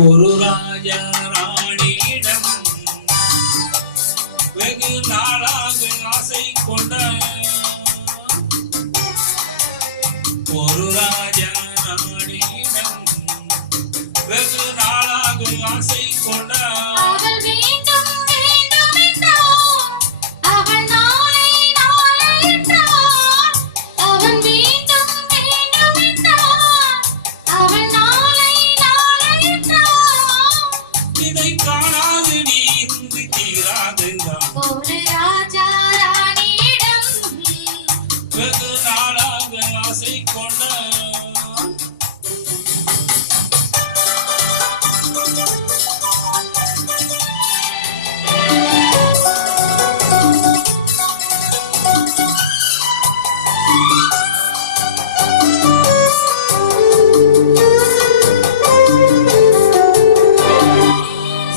ஒரு ராஜா ராணியிடம் வெகு நாளாக ஆசை கொண்ட ஒரு ராஜா ராணியிடம் வெகு நாளாக ஆசை கொண்ட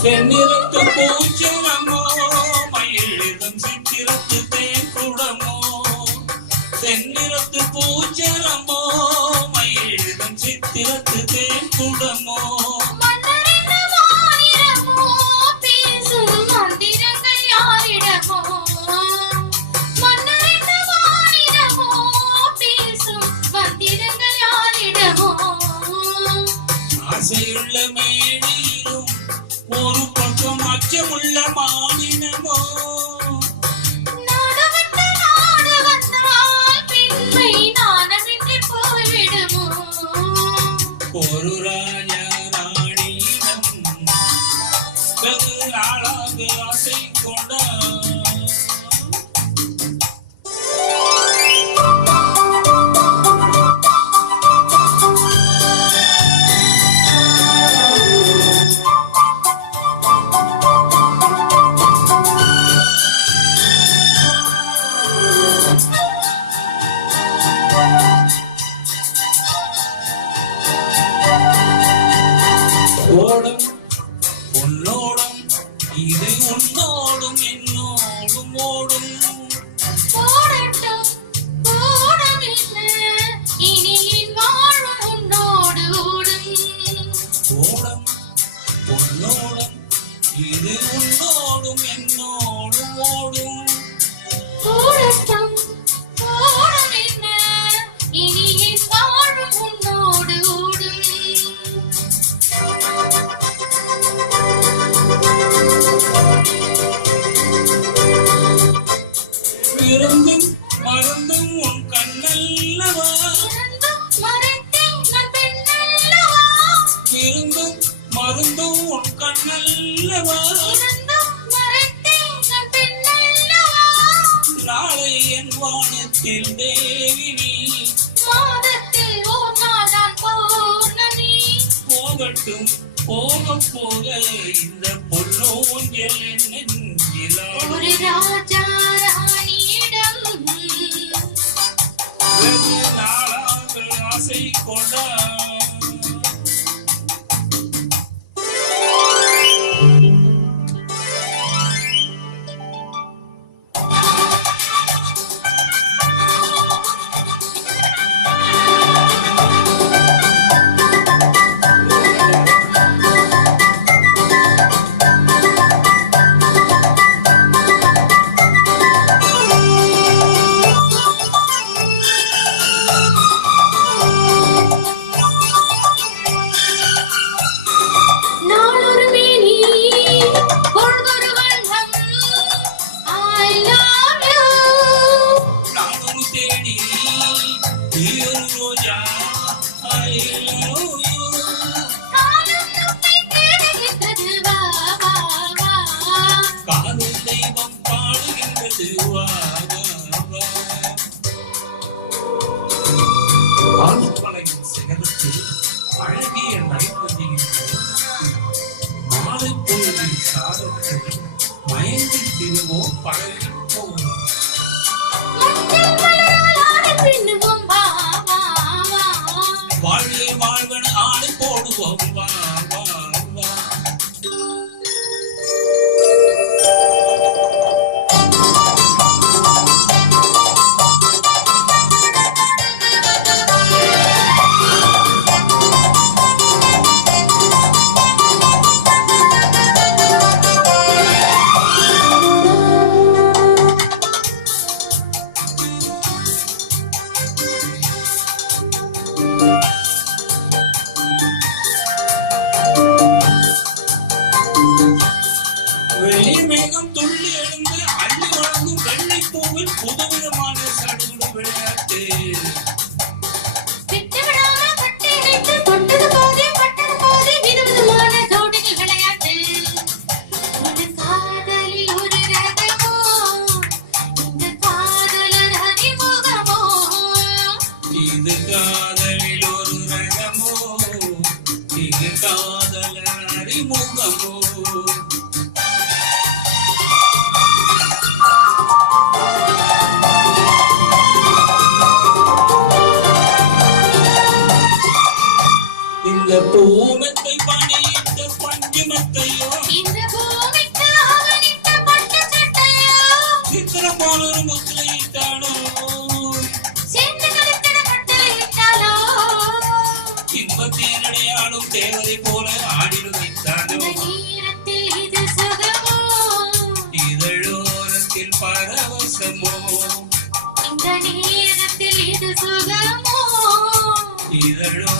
செந்நிறத்து பூச்சரமோ மயிலிடம் சித்திரத்து தேன்குடமோ செந்நிறத்து பூச்சரமோ மயிலிடம் சித்திரத்து தேன்குடமோ ஆசையுள்ள மேடையிலும் ஒரு பக்கம் அச்சமுள்ள மானினமோ ஒரு ராஜா ராணியிடம் வெகு நாளாக ஆசை கொண்ட ஓடம் உன்னோடும் இது உன்னோடும் என்னோடும் ஓடும் ஓடம் உன்னோடும் இது உன்னோடும் என்னோடும் ஓடும் இருந்தும் மருந்தும் உன் கண்ணல்லவா இருந்தும் மருந்தும் உன் கண்ணல்லவா நாளை என் வானத்தில் தேவினி போகட்டும் போக போக இந்த பொன்னோஞ்சல் நெஞ்சிலாடும் வெகு நாளாக ஆசை கொண்ட ஆழ்மலையின் சிகரத்தில் அழகிய நைபதியின் மாலை பொழுதில் சாதத்தில் மயங்கி திருவோம் பழகிப்போம் வாழ்வே வாழ்வன ஆணை போடுவோம் வா வா வா சுகமோ இந்த பூமத்தை பணியிட்ட பஞ்சுமத்தையோ இந்த பூமிக்கு அவனிட்ட பட்டு சட்டையோ சித்திரம் போல ஒரு முத்திரையிட்டானோ சேர்ந்து கழுத்திட கட்டளையிட்டாலோ இன்பத்தேனடையாளும் தேவதை போல ஆடிடு வைத்தானோ இந்த நேரத்தில் இது சுகமோ இதழோரத்தில் பரவசமோ இந்த நேரத்தில் இது சுகமோ இதழோ